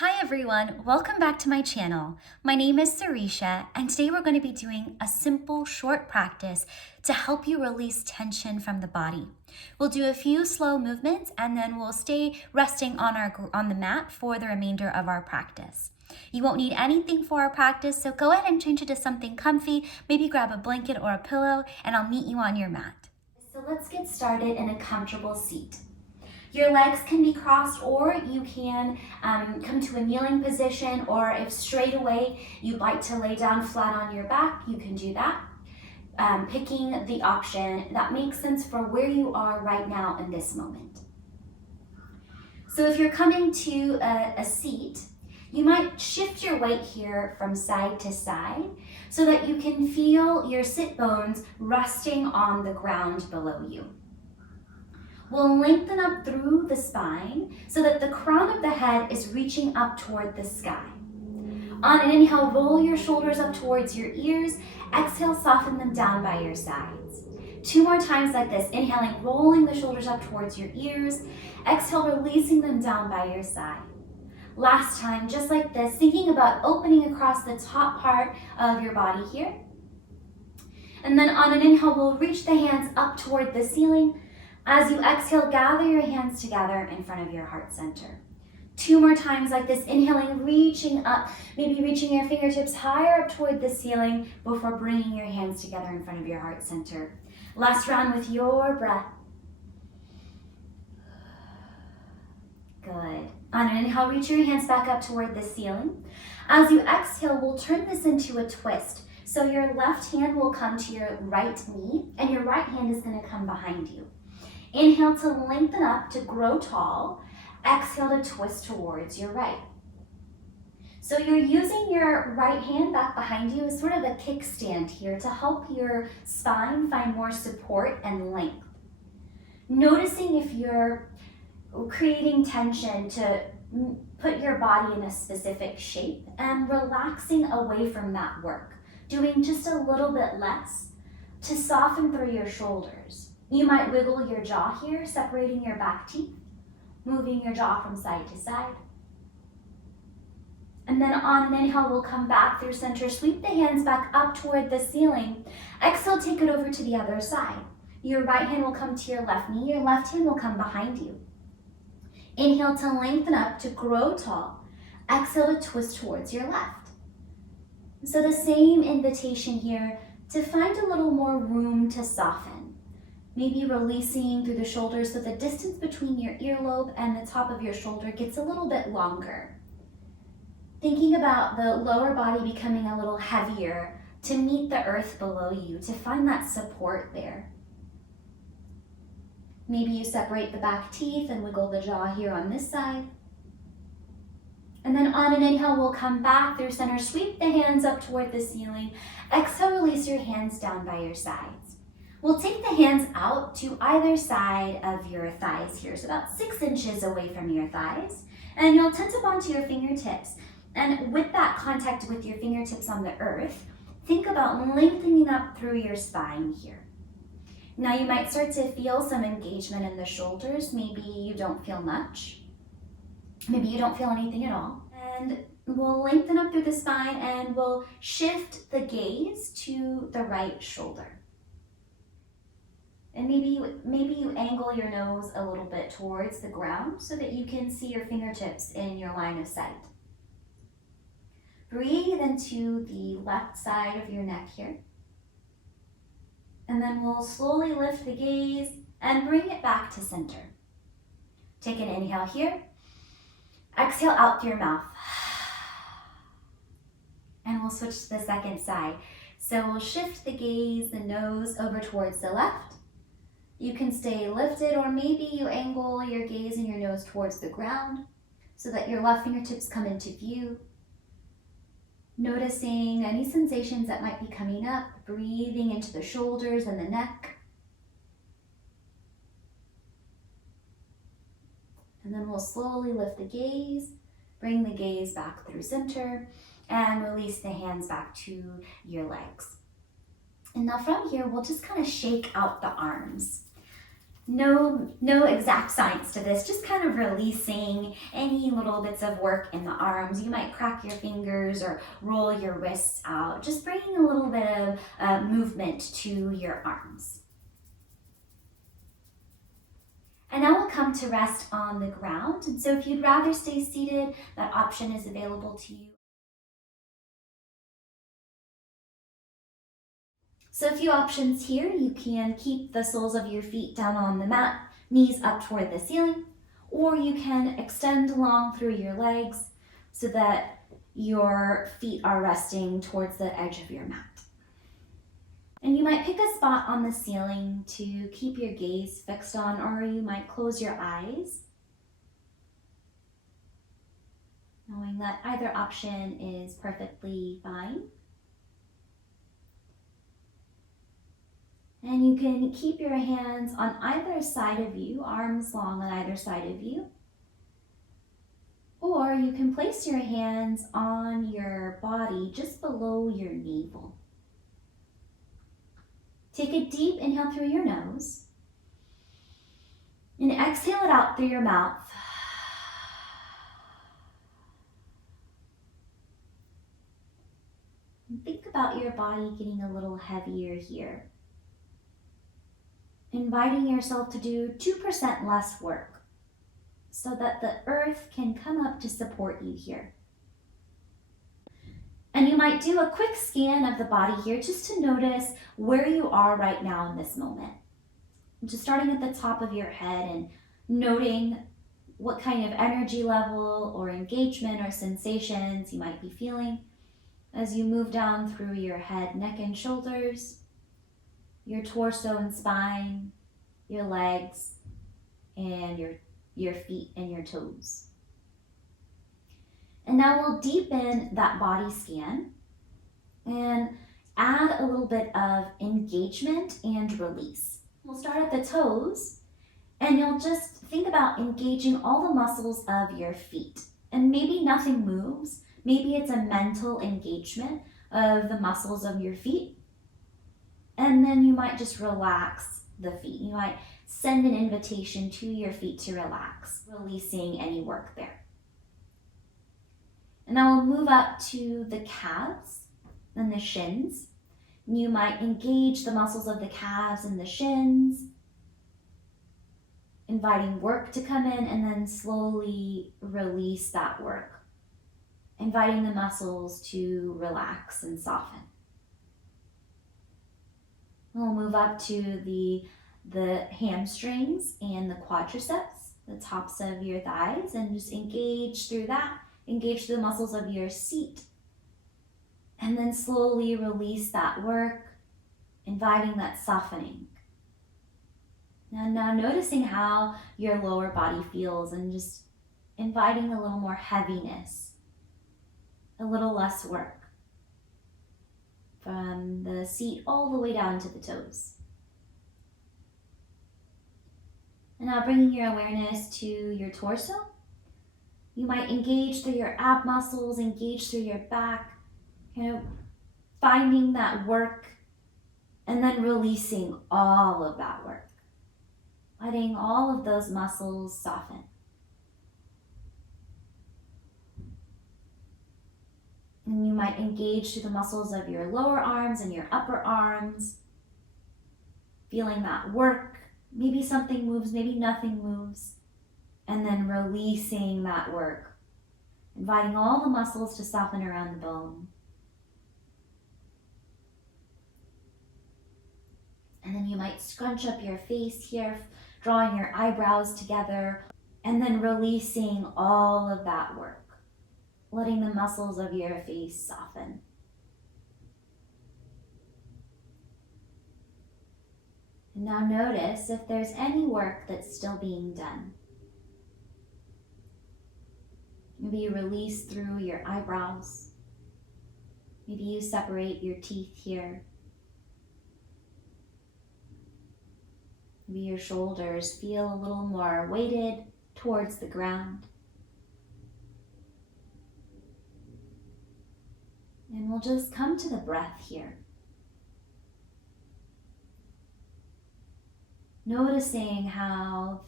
Hi everyone, welcome back to my channel. My name is Sireesha, and today we're going to be doing a simple short practice to help you release tension from the body. We'll do a few slow movements and then we'll stay resting on the mat for the remainder of our practice. You won't need anything for our practice, so go ahead and change it to something comfy, maybe grab a blanket or a pillow, and I'll meet you on your mat. So let's get started in a comfortable seat. Your legs can be crossed, or you can come to a kneeling position, or if straight away you'd like to lay down flat on your back, you can do that. Picking the option that makes sense for where you are right now in this moment. So if you're coming to a seat, you might shift your weight here from side to side so that you can feel your sit bones resting on the ground below you. We'll lengthen up through the spine so that the crown of the head is reaching up toward the sky. On an inhale, roll your shoulders up towards your ears. Exhale, soften them down by your sides. 2 more times like this. Inhaling, rolling the shoulders up towards your ears. Exhale, releasing them down by your side. Last time, just like this, thinking about opening across the top part of your body here. And then on an inhale, we'll reach the hands up toward the ceiling. As you exhale, gather your hands together in front of your heart center. 2 more times like this, inhaling, reaching up, maybe reaching your fingertips higher up toward the ceiling before bringing your hands together in front of your heart center. Last round with your breath. Good. On an inhale, reach your hands back up toward the ceiling. As you exhale, we'll turn this into a twist. So your left hand will come to your right knee, and your right hand is going to come behind you. Inhale to lengthen up, to grow tall. Exhale to twist towards your right. So you're using your right hand back behind you as sort of a kickstand here to help your spine find more support and length. Noticing if you're creating tension to put your body in a specific shape and relaxing away from that work. Doing just a little bit less to soften through your shoulders. You might wiggle your jaw here, separating your back teeth, moving your jaw from side to side. And then on an inhale, we'll come back through center, sweep the hands back up toward the ceiling. Exhale, take it over to the other side. Your right hand will come to your left knee, your left hand will come behind you. Inhale to lengthen up, to grow tall. Exhale to twist towards your left. So the same invitation here to find a little more room to soften. Maybe releasing through the shoulders so the distance between your earlobe and the top of your shoulder gets a little bit longer. Thinking about the lower body becoming a little heavier to meet the earth below you, to find that support there. Maybe you separate the back teeth and wiggle the jaw here on this side. And then on an inhale, we'll come back through center, sweep the hands up toward the ceiling. Exhale, release your hands down by your sides. We'll take the hands out to either side of your thighs here, so about 6 inches away from your thighs. And you'll tense up onto your fingertips. And with that contact with your fingertips on the earth, think about lengthening up through your spine here. Now you might start to feel some engagement in the shoulders. Maybe you don't feel much. Maybe you don't feel anything at all. And we'll lengthen up through the spine and we'll shift the gaze to the right shoulder. And maybe you angle your nose a little bit towards the ground so that you can see your fingertips in your line of sight. Breathe into the left side of your neck here. And then we'll slowly lift the gaze and bring it back to center. Take an inhale here. Exhale out through your mouth. And we'll switch to the second side. So we'll shift the gaze, the nose over towards the left. You can stay lifted, or maybe you angle your gaze and your nose towards the ground so that your left fingertips come into view. Noticing any sensations that might be coming up, breathing into the shoulders and the neck. And then we'll slowly lift the gaze, bring the gaze back through center, and release the hands back to your legs. And now from here, we'll just kind of shake out the arms. No exact science to this, just kind of releasing any little bits of work in the arms. You might crack your fingers or roll your wrists out, just bringing a little bit of movement to your arms. And now we'll come to rest on the ground. And so if you'd rather stay seated, that option is available to you. So a few options here. You can keep the soles of your feet down on the mat, knees up toward the ceiling, or you can extend along through your legs so that your feet are resting towards the edge of your mat. And you might pick a spot on the ceiling to keep your gaze fixed on, or you might close your eyes, knowing that either option is perfectly fine. And you can keep your hands on either side of you, arms long on either side of you. Or you can place your hands on your body just below your navel. Take a deep inhale through your nose and exhale it out through your mouth. And think about your body getting a little heavier here. Inviting yourself to do 2% less work so that the earth can come up to support you here. And you might do a quick scan of the body here just to notice where you are right now in this moment. Just starting at the top of your head and noting what kind of energy level or engagement or sensations you might be feeling as you move down through your head, neck, and shoulders, your torso and spine, your legs, and your feet and your toes. And now we'll deepen that body scan and add a little bit of engagement and release. We'll start at the toes, and you'll just think about engaging all the muscles of your feet. And maybe nothing moves. Maybe it's a mental engagement of the muscles of your feet. And then you might just relax the feet. You might send an invitation to your feet to relax, releasing any work there. And now we'll move up to the calves and the shins. You might engage the muscles of the calves and the shins, inviting work to come in, and then slowly release that work, inviting the muscles to relax and soften. We'll move up to the hamstrings and the quadriceps, the tops of your thighs, and just engage through that. Engage the muscles of your seat, and then slowly release that work, inviting that softening. Now noticing how your lower body feels and just inviting a little more heaviness, a little less work from the seat all the way down to the toes. And now bringing your awareness to your torso. You might engage through your ab muscles, engage through your back, kind of finding that work and then releasing all of that work. Letting all of those muscles soften. And you might engage through the muscles of your lower arms and your upper arms, feeling that work. Maybe something moves, maybe nothing moves. And then releasing that work, inviting all the muscles to soften around the bone. And then you might scrunch up your face here, drawing your eyebrows together, and then releasing all of that work, letting the muscles of your face soften. And now notice if there's any work that's still being done. Maybe you release through your eyebrows. Maybe you separate your teeth here. Maybe your shoulders feel a little more weighted towards the ground. And we'll just come to the breath here. Noticing how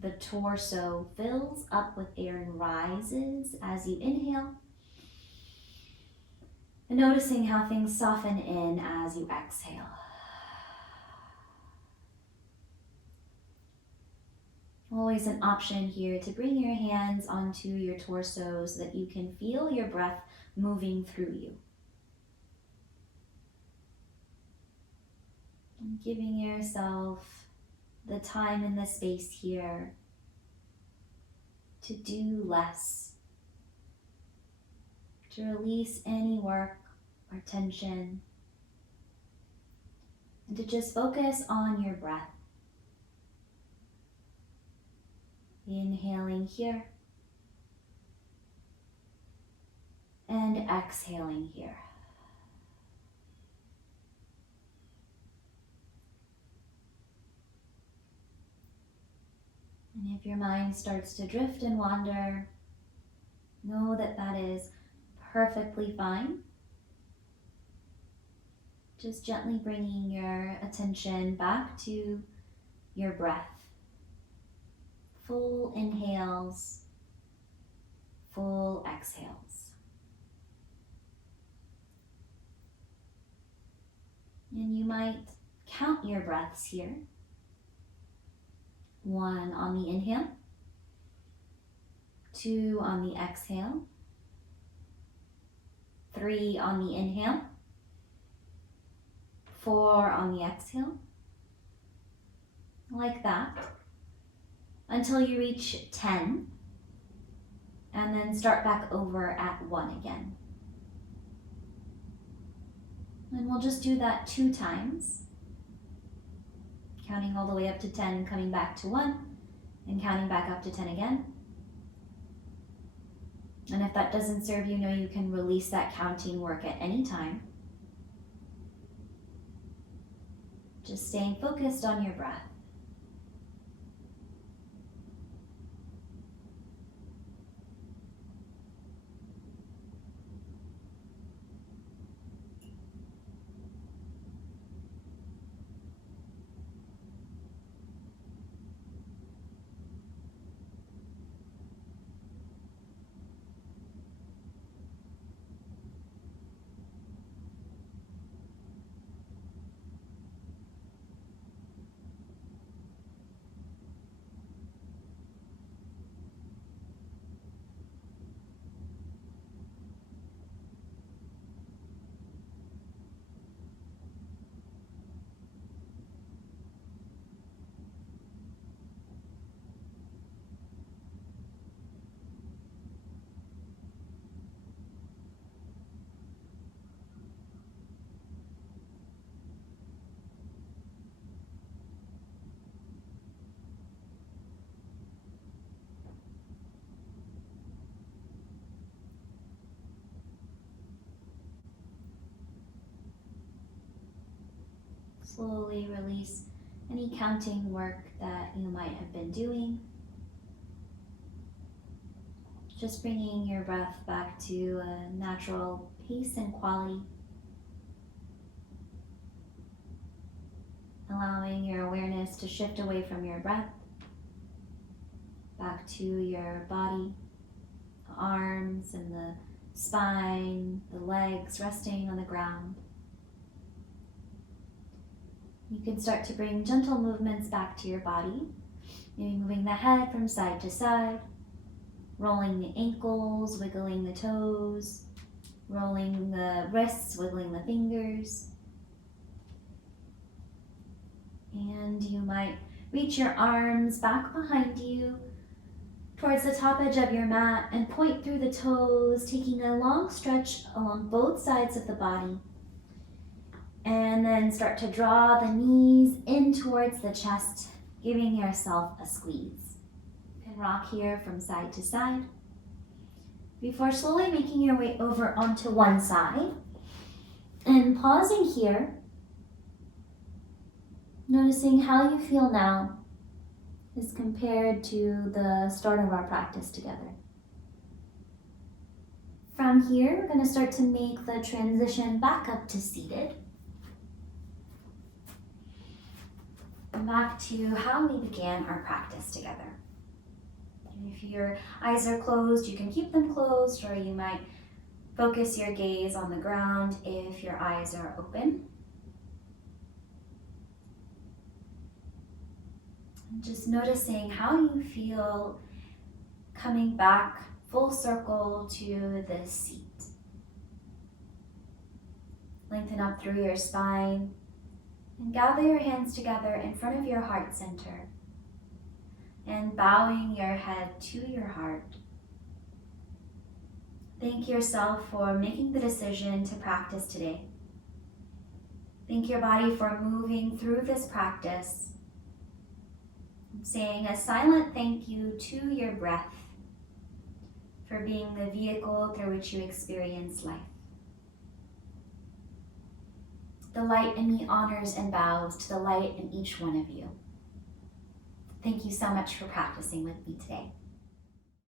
the torso fills up with air and rises as you inhale. And noticing how things soften in as you exhale. Always an option here to bring your hands onto your torso so that you can feel your breath moving through you. And giving yourself the time and the space here to do less, to release any work or tension, and to just focus on your breath. Inhaling here and exhaling here. And if your mind starts to drift and wander, know that that is perfectly fine. Just gently bringing your attention back to your breath. Full inhales, full exhales. And you might count your breaths here. 1 on the inhale, 2 on the exhale, 3 on the inhale, 4 on the exhale, like that, until you reach 10, and then start back over at 1 again. And we'll just do that 2 times, counting all the way up to 10 and coming back to 1, and counting back up to 10 again. And if that doesn't serve you, know you can release that counting work at any time. Just staying focused on your breath. Slowly release any counting work that you might have been doing. Just bringing your breath back to a natural pace and quality. Allowing your awareness to shift away from your breath, back to your body, the arms and the spine, the legs resting on the ground. You can start to bring gentle movements back to your body, maybe moving the head from side to side, rolling the ankles, wiggling the toes, rolling the wrists, wiggling the fingers. And you might reach your arms back behind you towards the top edge of your mat and point through the toes, taking a long stretch along both sides of the body. And then start to draw the knees in towards the chest, giving yourself a squeeze. You can rock here from side to side before slowly making your way over onto one side and pausing here, noticing how you feel now as compared to the start of our practice together. From here, we're going to start to make the transition back up to seated. come back to how we began our practice together. And if your eyes are closed, you can keep them closed, or you might focus your gaze on the ground if your eyes are open. And just noticing how you feel coming back full circle to the seat. Lengthen up through your spine and gather your hands together in front of your heart center and bowing your head to your heart. Thank yourself for making the decision to practice today. Thank your body for moving through this practice, saying a silent thank you to your breath for being the vehicle through which you experience life. The light in me honors and bows to the light in each one of you. Thank you so much for practicing with me today.